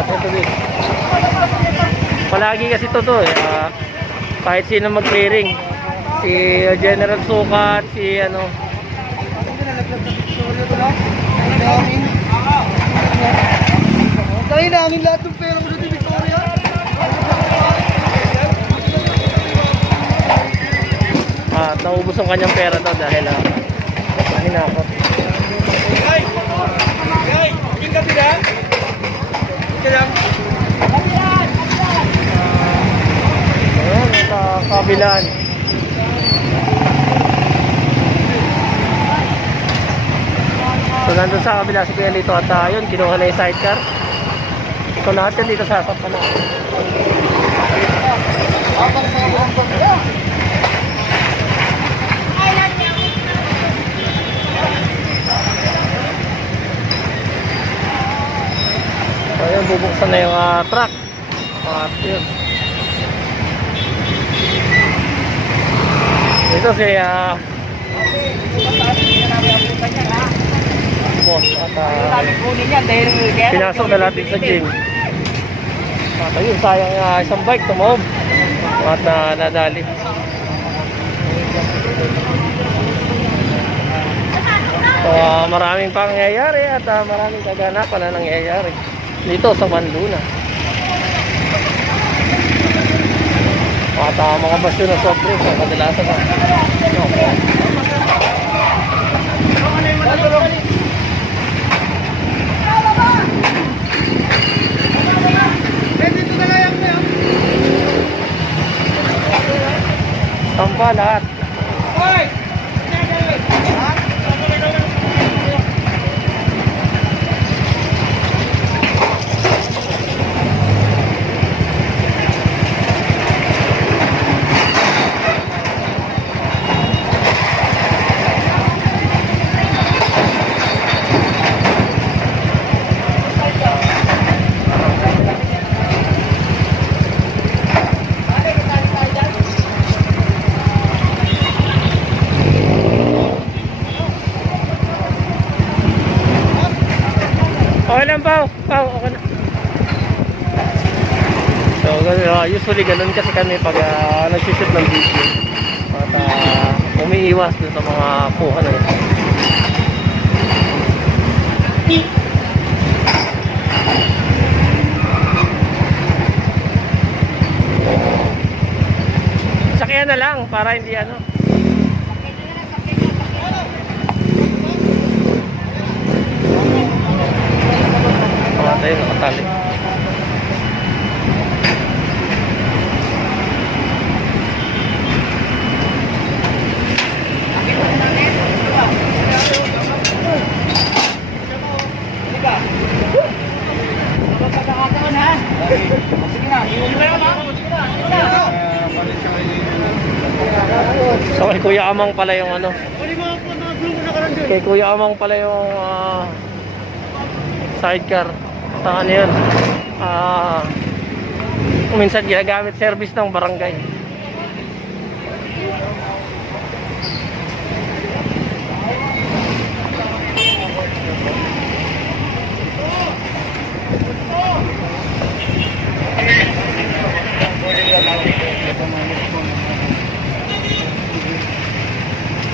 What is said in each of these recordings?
natin ito din. Palagi kasi ito eh. Kahit sino mag-clearing. Si General Sukat, si ano. Dahil namin lahat ng pera mo sa Victoria. Naubos ang kanyang pera daw dahil hinakot. Hey! Hey! Tingin ka sila? Tingin lang. Ayan, sa kabilaan. So nandun sa kabila si Kuya Lito at yun, kinuha na yung sidecar. Ito lahat yan dito sa Sapana. Abang sa buong pagkaya. So yun, bubuksan na yung truck. At yun. Ito si boss at pinasok na natin sa gym. At ayun, sayang isang bike tumaob at nadali. So maraming pangyayari at maraming kaganapan na nangyayari dito sa Manluna. At mga basyo na soft drinks ang kadalasan na. Dito na lang yan. Tampa lahat. Hoy! Okay lang, Pao. Pao, okay na. So, usually ganun kasi kami pag nagsishoot ng video. At umiiwas dun sa mga kuha na ito. Sakyan na lang para hindi ano. Tayo nakatali. So kay Kuya Amang pala yung ano. Kay Kuya Amang pala yung sidecar. Saan yun? Minsan ginagamit service ng barangay.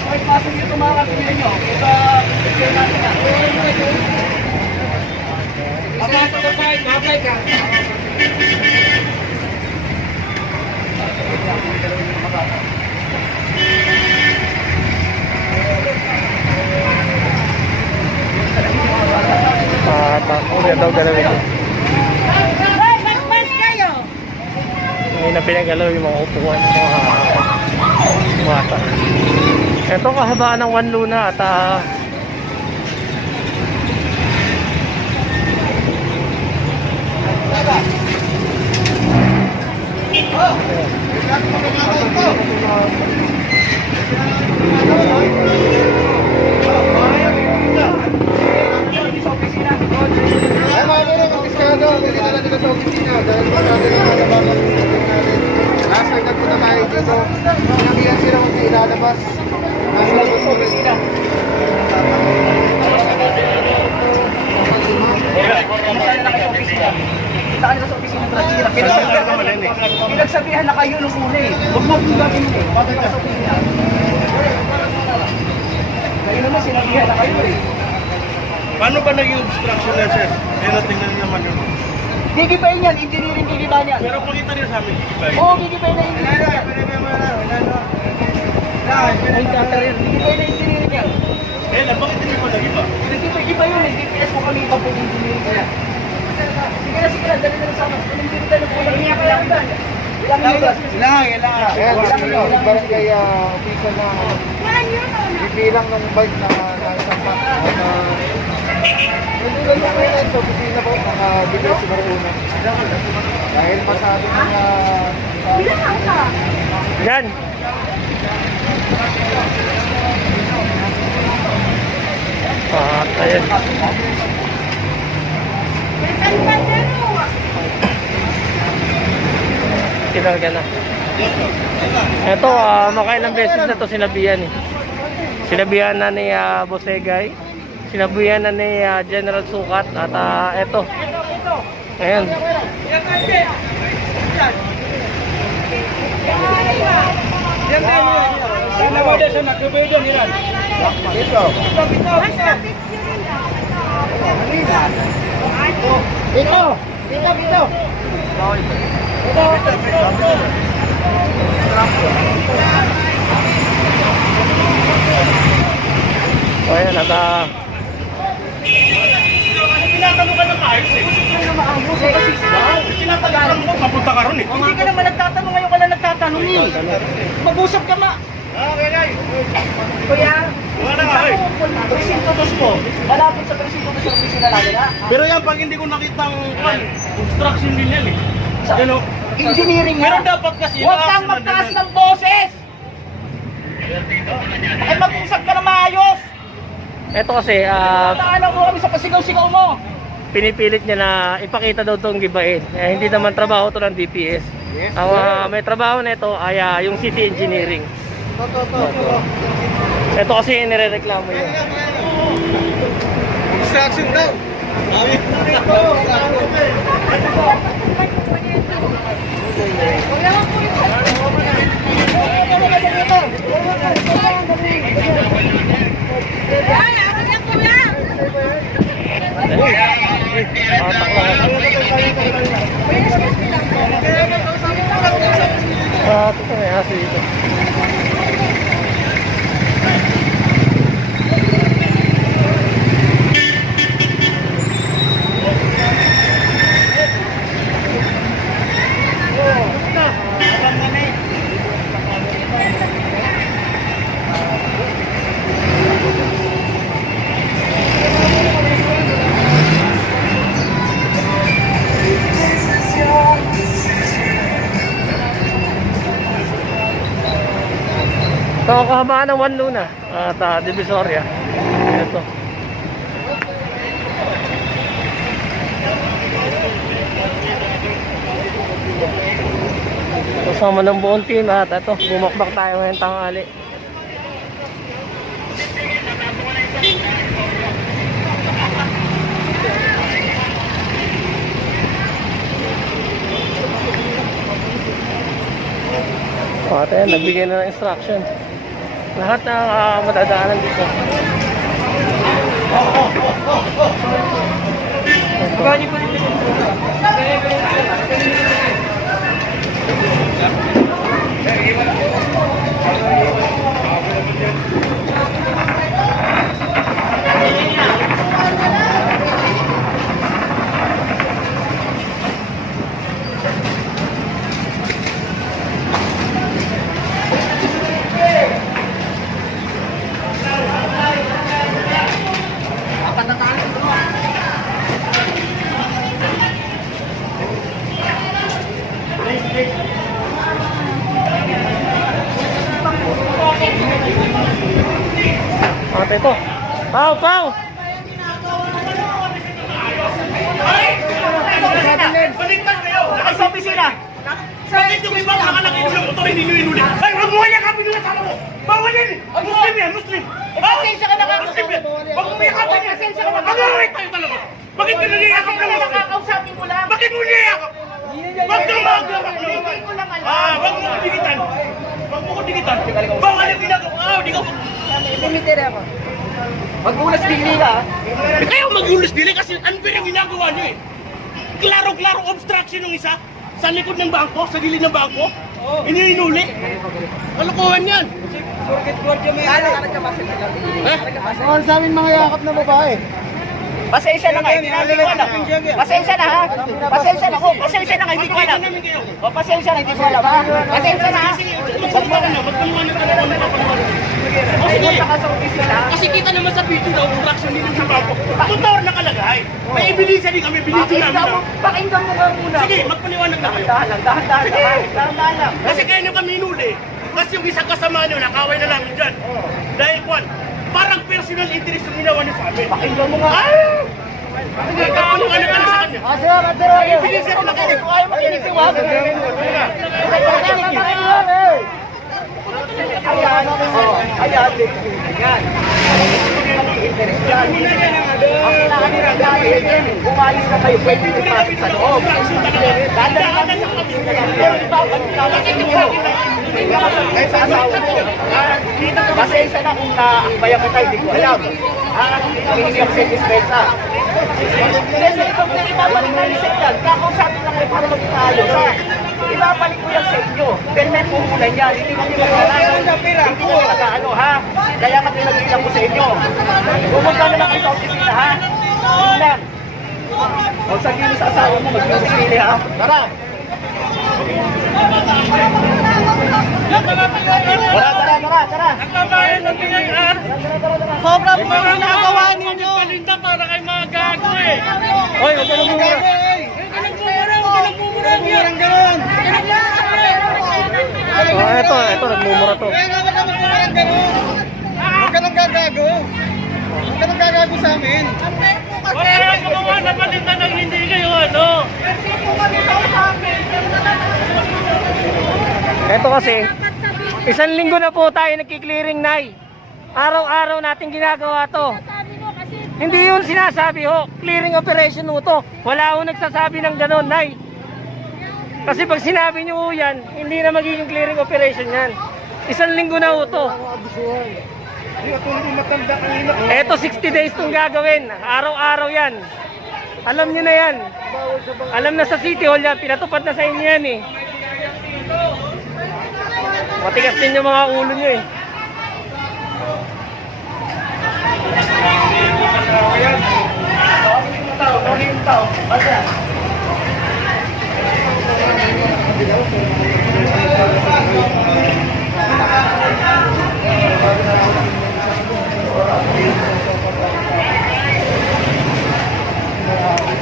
Ay, pasok nyo tumakas nyo. Ito, ito natin na. Apasok ka pa, mabay ka. Ulit daw galawin ko. Mas kayo! Hindi na pinagalaw yung mga upuan ng mga mata. Ito kahabaan ng Manluna at Nasa Masaya na kayo sa opisina. Kita ka nila sa opisina ng Trachira. Pinagsabihan na kayo nung una eh. Huwag mo kong gagawin eh. Bakit ka sa opisina? Kayo naman sinabihan na kayo eh. Paano ba naging obstruction na, sir? Kaya tingnan naman yun. Gigibayin yan, engineering gigibayin yan. Pero pakita niyo sa amin, gigibayin. Oo, gigibayin na engineering yan. Gigibayin na engineering yan. Bakit hindi mo nag-iba? Iba yun eh, DPS mo kami, iba po yung engineering yan. Sige na, dali na lang sa akin. Hindi tayo nagpulang niya kaya ilan. Yung barangay official na bibilang ng bike na naisampak. Hindi lang na kayo sa opisina po, nakabigay si Maruna. Dahil masabi ng Yan. Ayun. Kinaga na. Ito, makailang beses na to sinabihan eh. Sinabihan na ni Bosegay. Sinabihan na ni General Sukat. At ito. Ayan. O ayan, at Tinatanong ka na maayos eh. Tinatanong mo, papunta ka ron eh. Hindi ka naman nagtatanong, ngayon ka lang nagtatanong eh. Mag-usap ka ma. Kuya, Wala nga eh. presinto dos po. Malapit sa presinto dos yung opisina natin ha. Pero yan, pag hindi ko nakitang obstruction din yan eh. You know? Engineering Pero ha. dapat kasi Huwag kang magtaas ng boses! Ay mag-usap ka na maayos! ito kasi, Taanan mo kami sa pasigaw-sigaw mo! pinipilit niya na ipakita daw itong gibain. Hindi naman trabaho to ng DPS. Ang may trabaho na ito ay yung city engineering. Ito kasi yung nirereklamo yun. Obstruction daw. Ito may aso dito. Ito, kahabaan ng 1 Luna at Divisoria. Ito. Kasama ng buong team at ito, bumakbak tayo ngayong tanghali. At ayan, nagbigay na ng instruction. Lahat ng madadaanan dito. Ate ito. Pau, Pau! Baliktad kayo! Ay sa opisina! Bakit yung ibang nakalaki yung motor hindi nyo inulit? Ay, wag mo yakapin yung kasama mo! Bawal yan! Muslim yan, Muslim! Pasensya ka na ka! Muslim yan! Wag mo yakapin yan! Pasensya ka na! Mag-aaway tayo talaga! Bakit ka nangyayakap ng mga? Nakakausapin mo lang. Bakit mo niyayakap? Wag kang magagawa. Hindi ko lang alam. Wag mo ko dikitan. Wag mo ko dikitan. Bawal ang ginagawa. Di ka. Limited ako. Magulas dili ka. Kaya magulos dili kasi unfair yung ginagawa niyo eh. Klaro-klaro obstruction ng isa sa likod ng bangko, sa gilid ng bangko. Iniinuli. Kalokohan yan. Ano sa amin mga yakap na babae? Pasensya na nga, hindi ko alam. Pasensya na ha. Pasensya na ko. Pasensya na nga, hindi ko alam. O, pasensya na, hindi ko alam ha. Pasensya na ha. Pumunta ka sa opisina. Kasi kita naman sa video na obstruction dito sa bangko. Motor nakalagay. May ebilisya din kami, bilisin namin. Pakinggan mo nga muna. Sige, magpaliwanag na kayo. Dahan-dahan lang. Kasi kaya nyo kami inuli. Kasi yung isang kasama nyo, nakaway na namin dyan. Dahil kwan, parang personal interest yung ginawa nyo sa amin. Pakinggan mo nga. Sige, kapaliwanag ka na sa kanya. Ay, bilisan na kayo. Kung ayaw makinig si Wag. Ayan. Ayan. Ayan. Ang pinakamirang dahil, umalis na kayo, pwede ipasok sa loob. Dadaan na sa kami. Pero ibabalik naman sa inyo. Kahit sa asawa ko. Pasensya na kung nabayan kita, hindi ko alam. Hindi ako sa dispensa. Kasi ito ibabalik na yung signal. Kakausapin lang kayo para magkaayos. Ibabalik ko yan sa inyo. Pero may puhunan yan. Hindi kami magkakaano. Hindi kami magkakaano ha. Kaya kami nag-ilang ko sa inyo. Pumunta na lang kayo sa opisina ha. Yun lang. Huwag sabihin sa asawa mo, mag-iusili ha. Tara! Tara! Ang babae ng pinag-ar. Sobrang mga nagawa ninyo. Palinda para kay mga gago eh. Hoy, huwag ka nang mumura. Ito, nagmumura to. Huwag ka nang gagago. Huwag ka nang gagago sa amin. Wala ka gumawa na palinda ng hindi kayo ano. Ito kasi, isang linggo na po tayo nagki-clearing, Nay. Araw-araw natin ginagawa to. Hindi yun sinasabi ho, clearing operation ho to. Wala ho nagsasabi ng ganon, Nay. Kasi pag sinabi nyo ho yan, hindi na magiging clearing operation yan. Isang linggo na ho to. Eto 60 days itong gagawin. Araw-araw yan. Alam nyo na yan. Alam na sa City Hall yan. Pinatupad na sa inyo yan eh. Matigas din yung mga ulo nyo eh.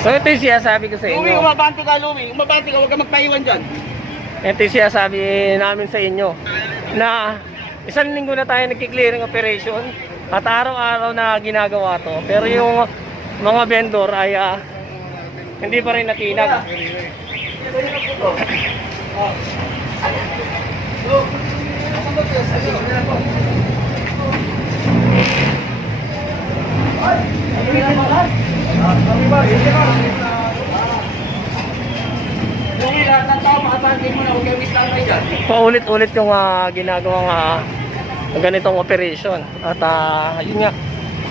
So ito yung sinasabi ko sa inyo. Lumi, umabante ka, Lumi. Umabante ka, huwag ka magpaiwan dyan. Ito yung sinasabi namin sa inyo na isang linggo na tayo nagki-clearing operation at araw-araw na ginagawa to. Pero yung mga vendor ay hindi pa rin natinag. Lumi, lahat ng tao, makabante mo na, huwag kayo mislangay dyan. Paulit-ulit yung ginagawang ganitong operation. At yun nga,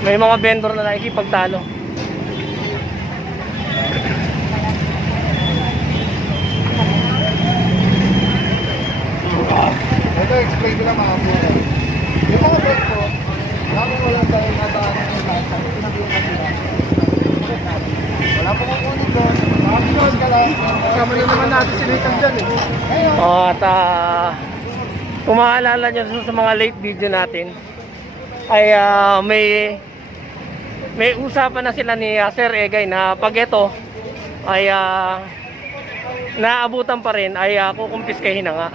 may mga vendor na nakikipagtalo. Ito, explain ko lang mga po. Yung mga bag ko, namin wala tayo nataanan ng lasa. Pinabihan na sila. Wala po kong unit ko. Makabilos ka lang. Kasama na naman natin si Nathan dyan eh. At kung maalala nyo sa mga late video natin ay may usapan na sila ni Sir Egay na pag ito ay naabutan pa rin ay kukumpiskahin na nga.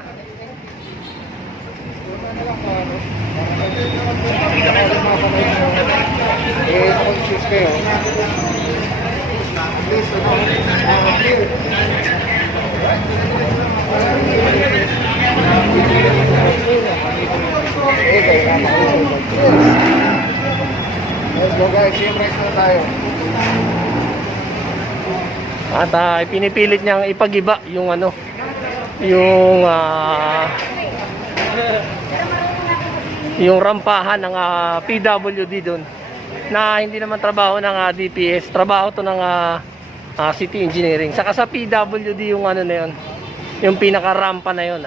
Eh, conscious kayo. Please, clear. Eh, kaya nga Let's go guys, same race na tayo. At pinipilit niyang ipagiba yung ano, yung yung rampahan ng PWD doon, na hindi naman trabaho ng DPS, trabaho to ng City Engineering. Saka sa PWD yung ano na yun, yung pinaka-rampa na yun,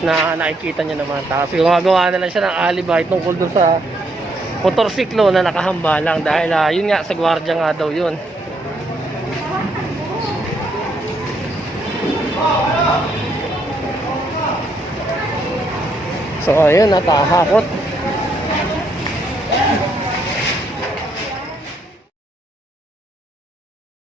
na nakikita nyo naman. Tapos gumagawa na lang siya ng alibay tungkol doon sa motorsiklo na nakahamba lang, dahil yun nga, sa gwardiya nga daw yun. So ayun, natahakot.